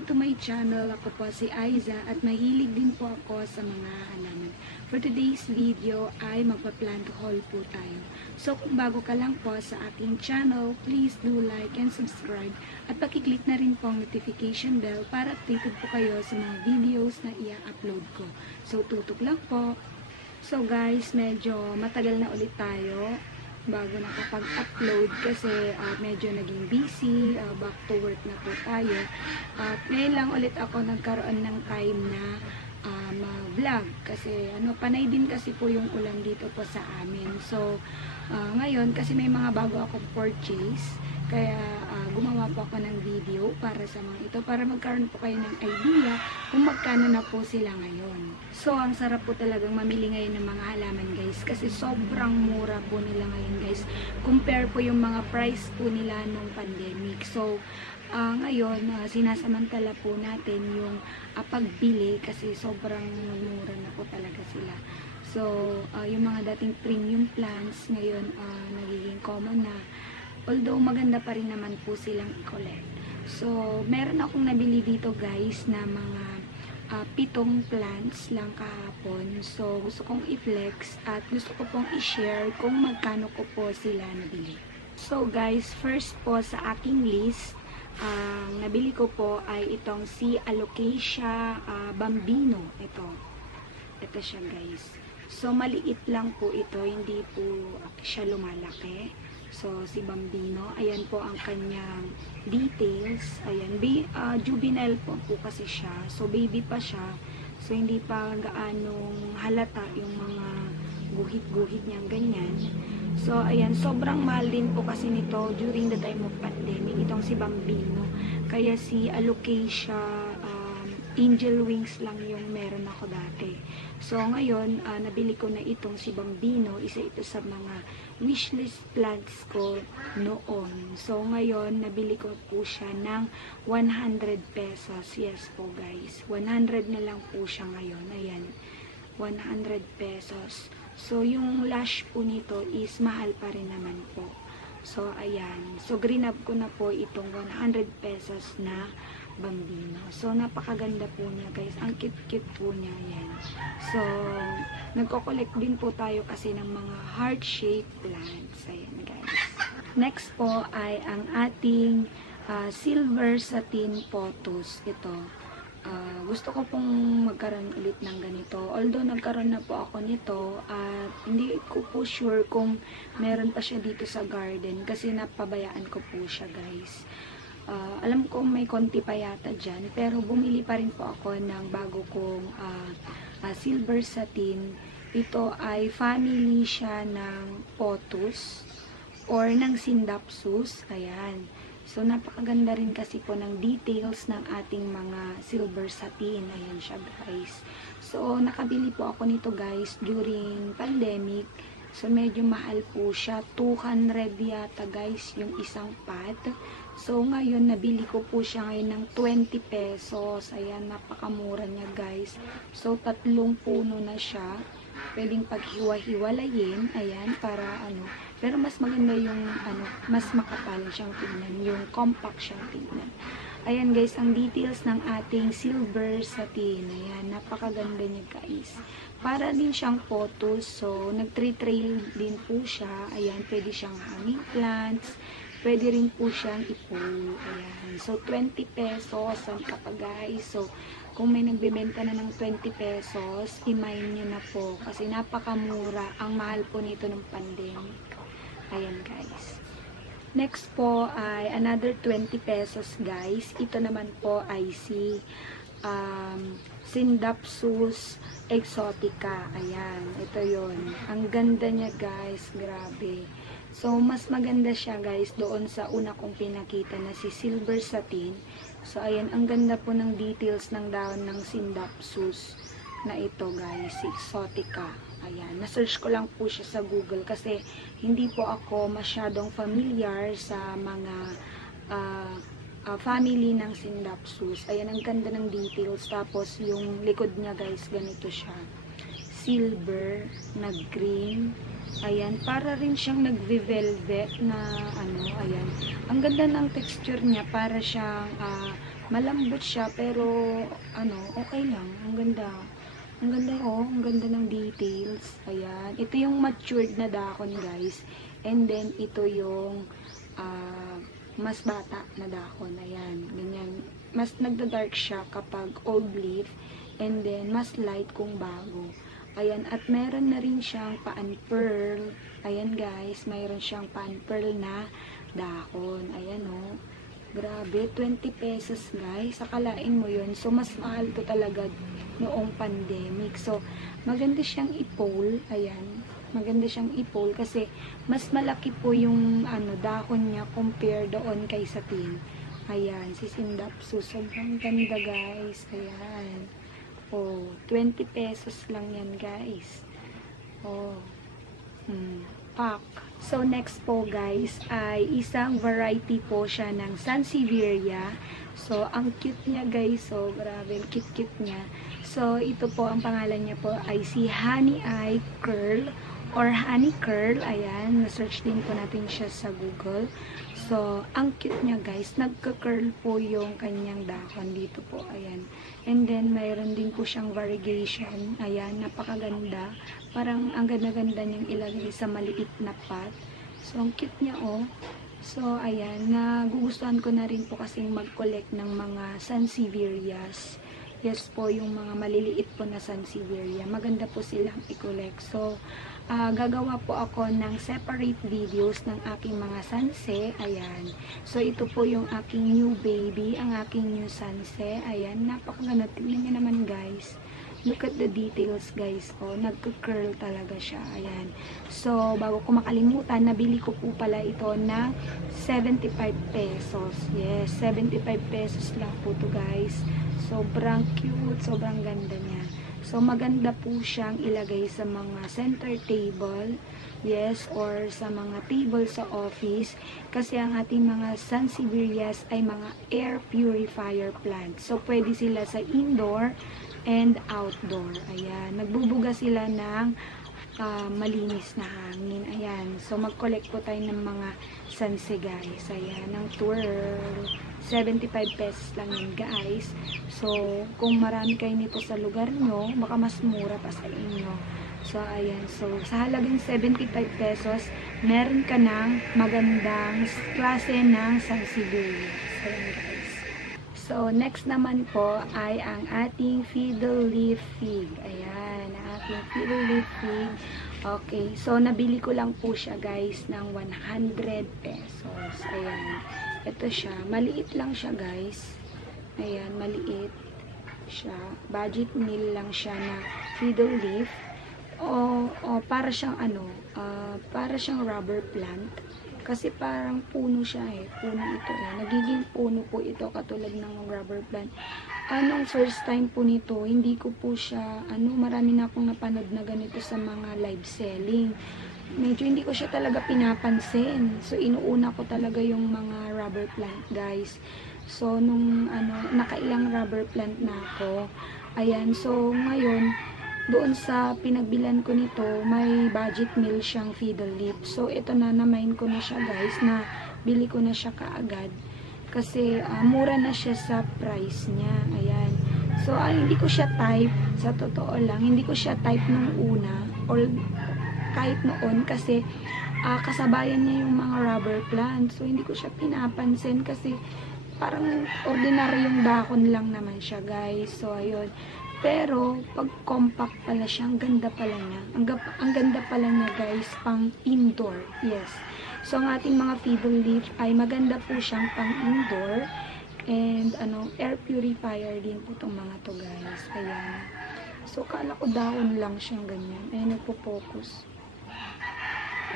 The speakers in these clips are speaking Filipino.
Welcome to my channel. Ako po si Aiza at mahilig din po ako sa mga halaman. For today's video ay magpa-plant haul po tayo. So kung bago ka lang po sa aking channel, please do like and subscribe at pakiclick na rin po ang notification bell para updated po kayo sa mga videos na i-upload ko. So tutok lang po. So guys, medyo matagal na ulit tayo bago nakapag-upload kasi medyo naging busy, back to work na po tayo. At ngayon lang ulit ako nagkaroon ng time na ma-vlog kasi panay din kasi po yung ulan dito po sa amin. So ngayon kasi may mga bago akong purchase, kaya gumawa po ako ng video para sa mga ito, para magkaroon po kayo ng idea kung magkano na po sila ngayon. So ang sarap po talagang mamili ngayon ng mga halaman guys, kasi sobrang mura po nila ngayon guys, compare po yung mga price po nila nung pandemic. So ngayon sinasamantala po natin yung pagbili kasi sobrang mura na po talaga sila. So yung mga dating premium plants ngayon nagiging common na, although maganda pa rin naman po silang i-collect. So meron akong nabili dito guys na mga 7 plants lang kahapon. So gusto kong i-flex at gusto ko pong i-share kung magkano ko po sila nabili. So guys, first po sa aking list, ang nabili ko po ay itong si Alocasia Bambino. Ito siya guys. So maliit lang po ito, hindi po siya lumalaki. So si Bambino, ayan po ang kanyang details. Ayan, juvenile po kasi siya. So baby pa siya. So hindi pa gaanong halata yung mga guhit-guhit niyang ganyan. So ayan, sobrang mahal din po kasi nito during the time of pandemic, itong si Bambino. Kaya si Alocasia Angel Wings lang yung meron ako dati. So ngayon, nabili ko na itong si Bambino. Isa ito sa mga wishlist plants ko noon. So ngayon, nabili ko po siya ng 100 pesos. Yes po guys, 100 na lang po siya ngayon. Ayan, 100 pesos. So yung lash po nito is mahal pa rin naman po. So ayan, so green up ko na po itong 100 pesos na Bambino. So napakaganda po niya guys, ang cute-cute po niya. Yan. So nagko-collect din po tayo kasi ng mga heart-shaped plants. Ayan guys. Next po ay ang ating silver satin pothos. Ito, gusto ko pong magkaroon ulit ng ganito. Although nagkaroon na po ako nito at hindi ko po sure kung meron pa siya dito sa garden kasi napabayaan ko po siya guys. Alam ko may konti pa yata dyan, pero bumili pa rin po ako ng bago kong silver satin. Ito ay family siya ng pothos or ng Scindapsus. Ayan. So napakaganda rin kasi po ng details ng ating mga silver satin. Ayan siya guys. So nakabili po ako nito guys during pandemic. So medyo mahal po siya, 200 yata guys yung isang pot. So ngayon nabili ko po siya ngayon ng 20 pesos. Ayan, napakamura niya guys. So 3 puno na siya. Pwedeng paghiwa-hiwalayin. Ayan, para pero mas maganda yung mas makapal siyang tingnan, yung compact siyang tingnan. Ayan guys, ang details ng ating silver satin. Ayan, napakaganda niya guys. Para din siyang pothos. So nag-trail din po siya. Ayan, pwede siyang hanging plants. Pwede rin po siyang ipol. Ayan. So, 20 pesos ang kapag guys. So, kung may nagbebenta na ng 20 pesos, i-mine nyo na po. Kasi napakamura. Ang mahal po nito ng pandemic. Ayan guys. Next po ay another 20 pesos guys. Ito naman po ay si Scindapsus exotica. Ayan. Ito yon. Ang ganda niya guys. Grabe. So, mas maganda siya guys doon sa una kong pinakita na si silver satin. So, ayan, ang ganda po ng details ng dahon ng Scindapsus na ito guys, si exotica. Ayan, na-search ko lang po siya sa Google kasi hindi po ako masyadong familiar sa mga family ng Scindapsus. Ayan, ang ganda ng details. Tapos, yung likod niya guys, ganito siya. Silver, na green. Ayan, para rin siyang nagve-velvet na ayan. Ang ganda ng texture niya, para siyang Malambot siya, pero ano, okay lang. Ang ganda. Ang ganda, oh. Ang ganda ng details. Ayan. Ito yung matured na dahon, guys. And then, ito yung mas bata na dahon. Ayan. Ganyan. Mas nagda-dark siya kapag old leaf. And then, mas light kung bago. Ayan. At meron na rin siyang pan-pearl. Ayan, guys. Mayroon siyang pan-pearl na dahon. Ayan, oh. Grabe, 20 pesos, guys. Akalain mo yun. So, mas mahal to talaga noong pandemic. So, maganda siyang ipole. Ayan. Maganda siyang ipole kasi mas malaki po yung dahon niya compare doon kay sa tin. Ayan, si Sindapsu. Sobrang ganda, guys. Ayan. Oh, 20 pesos lang yan, guys. Oh. Pack. So, next po guys, ay isang variety po siya ng Sansevieria. So, ang cute niya guys. So, grabe, cute-cute niya. So, ito po, ang pangalan niya po ay si Honey Eye Curl or Honey Curl. Ayan, na-search din po natin siya sa Google. So, ang cute niya guys. Nagka-curl po yung kanyang dahon dito po. Ayan. And then, mayroon din po siyang variegation. Ayan, napakaganda. Parang ang ganda-ganda niyang ilagay sa maliit na pot. So, ang cute niya, oh. So, ayan, nagugustuhan ko na rin po kasing mag-collect ng mga Sansevierias. Yes po, yung mga maliliit po na Sansevieria. Maganda po silang i-collect. So, gagawa po ako ng separate videos ng aking mga sanse. Ayan. So, ito po yung aking new baby, ang aking new sanse. Ayan, napakaganda. Tignan niyo naman, guys. Look at the details, guys. Oh, nagka-curl talaga siya. Ayan. So, bago ko makalimutan, nabili ko po pala ito ng 75 pesos. Yes, 75 pesos lang po to, guys. Sobrang cute, sobrang ganda niya. So, maganda po siyang ilagay sa mga center table, yes, or sa mga table sa office, kasi ang ating mga Sansevierias ay mga air purifier plants. So, pwede sila sa indoor and outdoor. Ayan, nagbubuga sila ng malinis na hangin. Ayan, so mag-collect po tayo ng mga sanse, guys. Ayan, ng twirl. 75 pesos lang yun, guys. So, kung marami kayo nito sa lugar nyo, baka mas mura pa sa inyo. So, ayan. So, sa halagang 75 pesos, meron ka ng magandang klase ng Sansevierias. Ayan, guys. So, next naman po ay ang ating fiddle leaf fig. Ayan, ang ating fiddle leaf fig. Okay, so nabili ko lang po siya, guys, ng 100 pesos. Ayan. Ito siya. Maliit lang siya, guys. Ayan, maliit siya. Budget meal lang siya na fiddle leaf. O para siyang para siyang rubber plant. Kasi parang puno siya eh. Puno ito eh. Nagiging puno po ito katulad ng rubber plant. Anong first time po nito, hindi ko po siya, marami na akong napanood na ganito sa mga live selling. Medyo hindi ko siya talaga pinapansin. So, inuuna ko talaga yung mga rubber plant, guys. So, nung, nakailang rubber plant na ako. Ayan, so, ngayon, doon sa pinagbilan ko nito, may budget meal siyang fiddle leaf. So, ito na-mind ko na siya, guys, na bili ko na siya kaagad. Kasi, mura na siya sa price niya. Ayan. So, hindi ko siya type. Sa totoo lang, hindi ko siya type nung una. Or, kahit noon. Kasi, kasabayan niya yung mga rubber plant. So, hindi ko siya pinapansin. Kasi, parang ordinary yung dahon lang naman siya, guys. So, ayun. Pero, pag compact pala siya, ang ganda pala niya. Ang ganda pala niya, guys, pang indoor. Yes. So, ang ating mga fiddle leaf ay maganda po siyang pang indoor. And, air purifier din po itong mga to, guys. Ayan. So, kala ko dahon lang siyang ganyan. Ayan, nagpo-focus.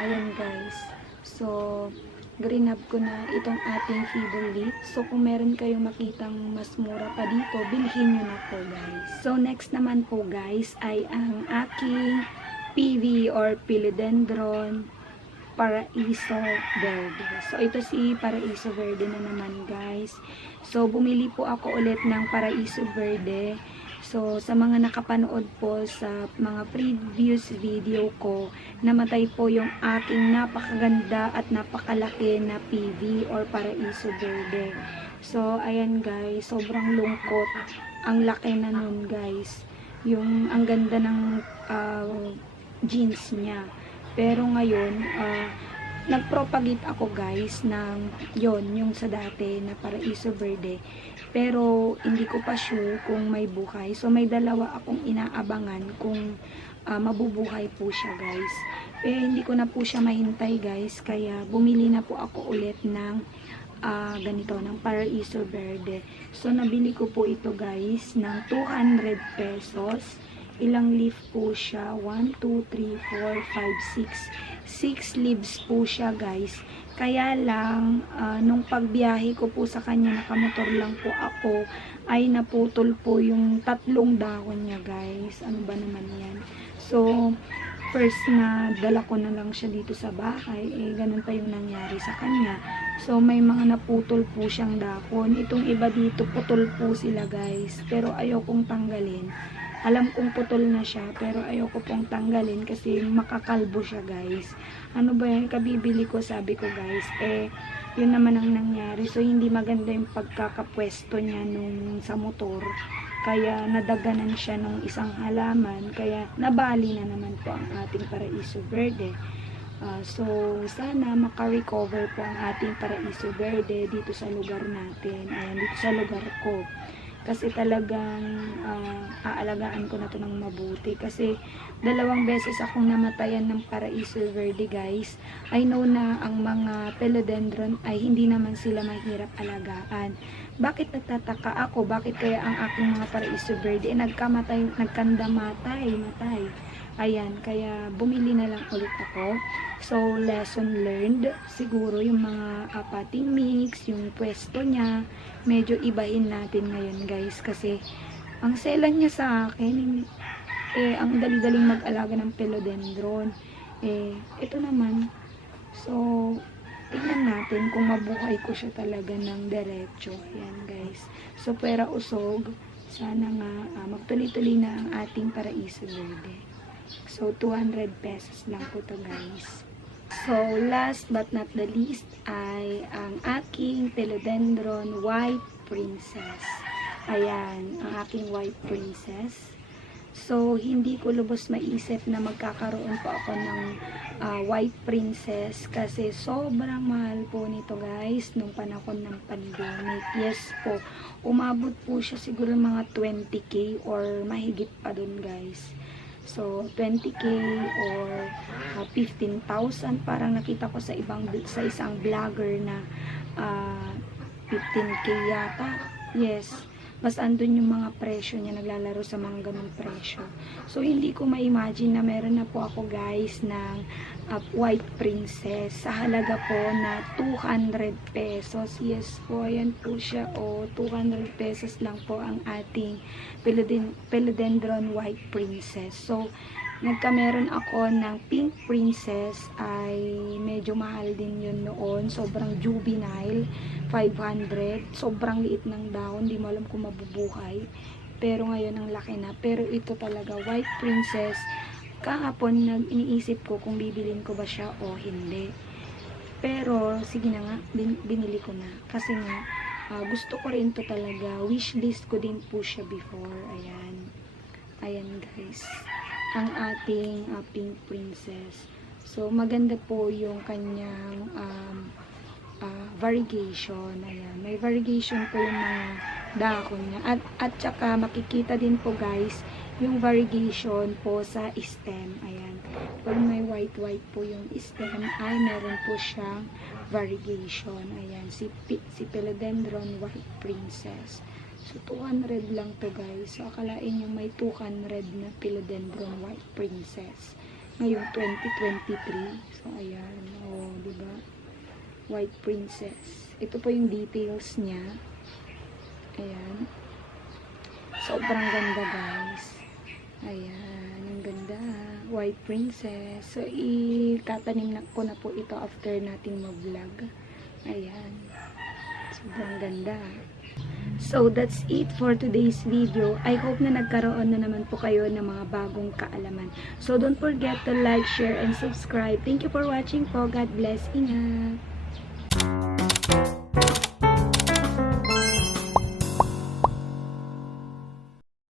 Ayan, guys. So, green up ko na itong ating fiddle leaf. So, kung meron kayong makitang mas mura pa dito, bilhin nyo na po, guys. So, next naman po, guys, ay ang aking PV or Philodendron Paraiso Verde. So, ito si Paraiso Verde na naman, guys. So, bumili po ako ulit ng Paraiso Verde. So, sa mga nakapanood po sa mga previous video ko, namatay po yung aking napakaganda at napakalaki na PV or Paraiso Verde. So, ayan guys, sobrang lungkot. Ang laki na nun guys. Ang ganda ng jeans niya. Pero ngayon, nagpropagate ako guys ng yung sa dati na Paraiso Verde. Pero hindi ko pa sure kung may buhay. So, may dalawa akong inaabangan kung mabubuhay po siya guys. Hindi ko na po siya mahintay guys. Kaya bumili na po ako ulit ng ganito, ng Paraiso Verde. So, nabili ko po ito guys ng 200 pesos. Ilang leaf po siya? 1, 2, 3, 4, 5, 6. 6 leaves po siya guys. Kaya lang, nung pagbiyahe ko po sa kanya, nakamotor lang po ako, ay naputol po yung 3 dahon niya guys. Ano ba naman yan? So, first na dala ko na lang siya dito sa bahay, ganun pa yung nangyari sa kanya. So, may mga naputol po siyang dahon. Itong iba dito, putol po sila guys. Pero ayokong tanggalin. Alam kong putol na siya, pero ayoko pong tanggalin kasi makakalbo siya guys. Ano ba yan? Kabibili ko, sabi ko guys. Yun naman ang nangyari. So, hindi maganda yung pagkakapwesto niya nung sa motor. Kaya nadaganan siya nung isang halaman. Kaya nabali na naman po ang ating Paraiso Verde. So, sana makarecover po ang ating Paraiso Verde dito sa lugar natin. Ayan, dito sa lugar ko. Kasi talagang aalagaan ko na to ng mabuti. Kasi 2 beses akong namatayan ng Paraiso Verde guys. I know na ang mga philodendron ay hindi naman sila mahirap alagaan. Bakit nagtataka ako? Bakit kaya ang aking mga Paraiso Verde nagkandamatay? Ayan, kaya bumili na lang ulit ako. So, lesson learned. Siguro yung mga potting mix, yung pwesto niya, medyo ibahin natin ngayon guys. Kasi, ang selan niya sa akin, ang dali-daling mag-alaga ng philodendron. Ito naman. So, tingnan natin kung mabuhay ko siya talaga ng diretso. Yan guys. So, pera usog. Sana nga magtuloy-tuloy na ang ating Paraiso Verde. So, 200 pesos lang po to guys. So, last but not the least ay ang aking Philodendron White Princess. Ayan, ang aking White Princess. So, hindi ko lubos maisip na magkakaroon po ako ng White Princess kasi sobrang mahal po nito guys nung panahon ng pandemic. Yes po, umabot po siya siguro mga 20k or mahigit pa dun guys. So, 20k or 15,000. Parang nakita ko sa isang vlogger na 15k yata. Yes. Mas andun yung mga presyo niya, naglalaro sa mga ganung presyo. So, hindi ko ma-imagine na meron na po ako guys ng White Princess sa halaga po na 200 pesos. Yes po, ayan po siya. 200 pesos lang po ang ating Philodendron White Princess. So, nagkameron ako ng Pink Princess ay medyo mahal din yun noon. Sobrang juvenile. 500. Sobrang liit ng dahon. Di mo alam kung mabubuhay. Pero ngayon ang laki na. Pero ito talaga, White Princess. Kahapon, iniisip ko kung bibilin ko ba siya o hindi. Pero, sige na nga, binili ko na. Kasi nga, gusto ko rin to talaga. Wishlist ko din po siya before. Ayan. Ayan guys. Ang ating Pink Princess. So, maganda po yung kanyang variegation. Ayan. May variegation po yung mga dahon niya. At saka makikita din po guys yung variegation po sa stem. Ayan. Pag may white po yung stem ay meron po siyang variegation. Ayan. Si Philodendron White Princess. So, 200 lang to guys. So, akalain nyo may 200 na Philodendron White Princess. Ngayong 2023. So, ayan. Diba? White Princess. Ito po yung details niya. Ayan. Sobrang ganda guys. Ayan. Ang ganda. White Princess. So, itatanim na ko na po ito after natin mag-vlog. Ayan. Sobrang ganda. So, that's it for today's video. I hope na nagkaroon na naman po kayo ng mga bagong kaalaman. So, don't forget to like, share, and subscribe. Thank you for watching po. God bless. Ingat!